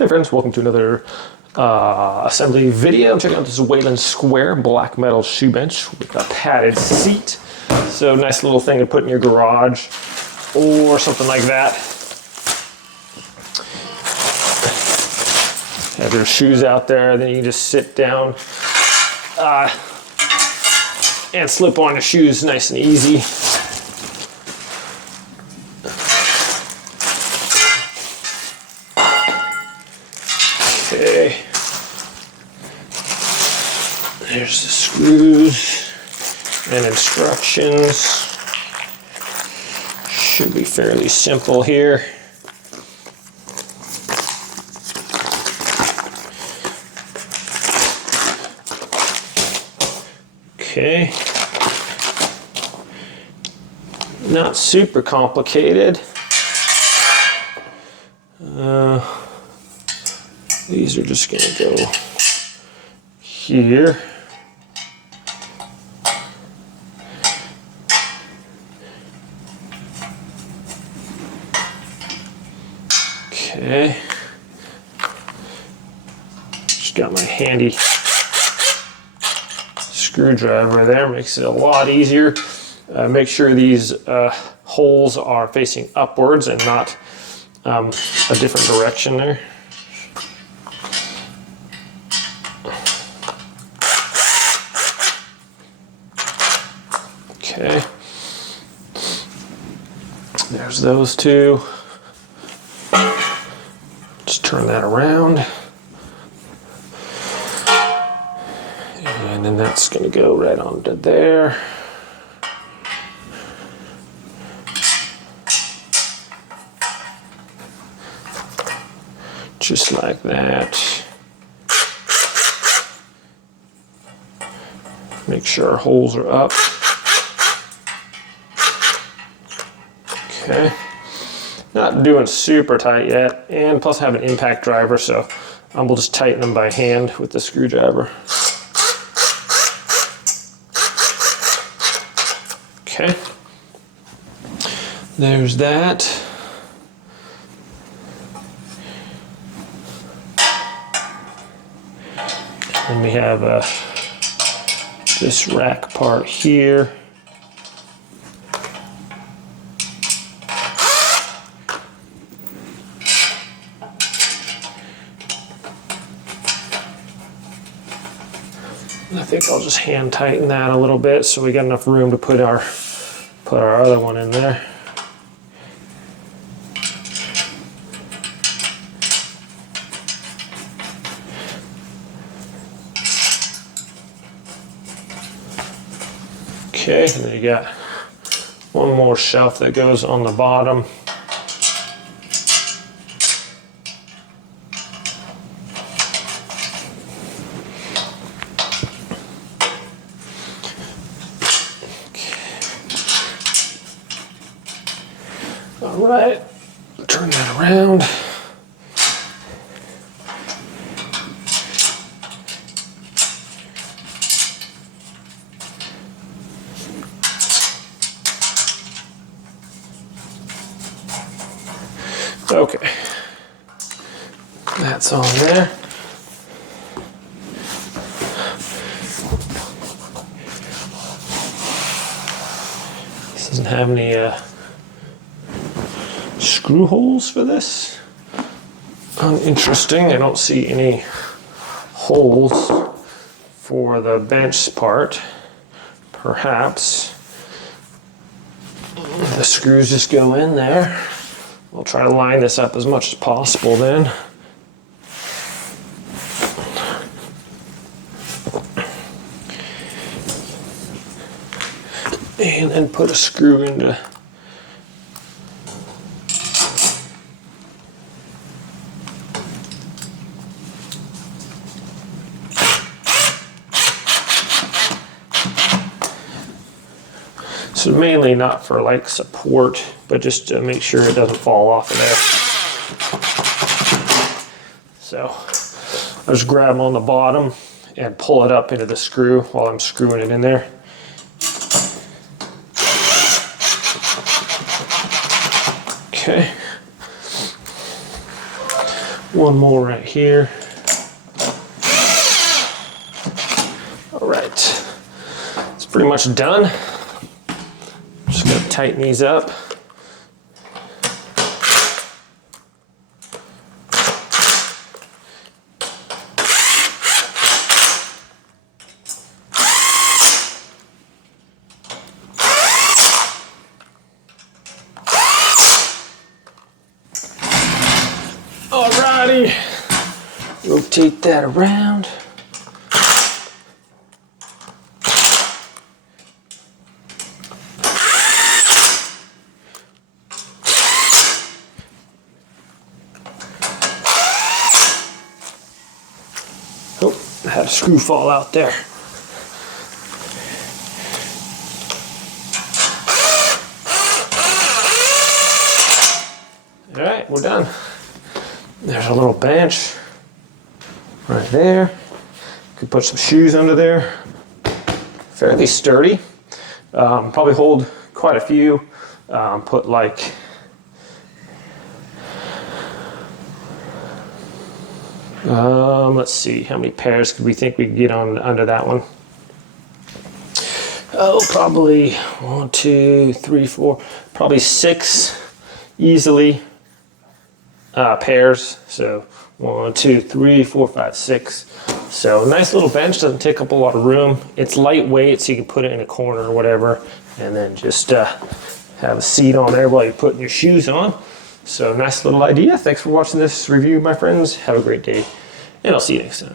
Hey friends, welcome to another assembly video. Check out this Wayland Square black metal shoe bench with a padded seat. So nice little thing to put in your garage or something like that. Have your shoes out there, then you can just sit down and slip on your shoes nice and easy. Okay, there's the screws and instructions. Should be fairly simple here. Okay, not super complicated. These are just going to go here. Okay. Just got my handy screwdriver there, makes it a lot easier. Make sure these holes are facing upwards and not a different direction there. Okay, there's those two. Just turn that around. And then that's going to go right onto there. Just like that. Make sure our holes are up. Okay, not doing super tight yet, and plus I have an impact driver, so we'll just tighten them by hand with the screwdriver. Okay, there's that. And we have this rack part here. I think I'll just hand tighten that a little bit so we got enough room to put our other one in there. Okay, and then you got one more shelf that goes on the bottom. All right, turn that around. Okay, that's on there. This doesn't have any screw holes for this. Interesting, I don't see any holes for the bench part. Perhaps the screws just go in there. We'll try to line this up as much as possible then. And then put a screw into so mainly not for like support, but just to make sure it doesn't fall off of there. So I'll just grab them on the bottom and pull it up into the screw while I'm screwing it in there. Okay. One more right here. All right, it's pretty much done. Just gonna tighten these up. Alrighty, rotate that around. Oh, I had a screw fall out there. All right, we're done. There's a little bench right there. Could put some shoes under there. Fairly sturdy. Probably hold quite a few. Put like let's see, how many pairs could we think we could get on under that one? Oh, probably 1, 2, 3, 4, probably 6 easily. Pairs, so 1, 2, 3, 4, 5, 6. So nice little bench, doesn't take up a lot of room. It's lightweight, so you can put it in a corner or whatever, and then just have a seat on there while you're putting your shoes on. So nice little idea. Thanks for watching this review, my friends. Have a great day, and I'll see you next time.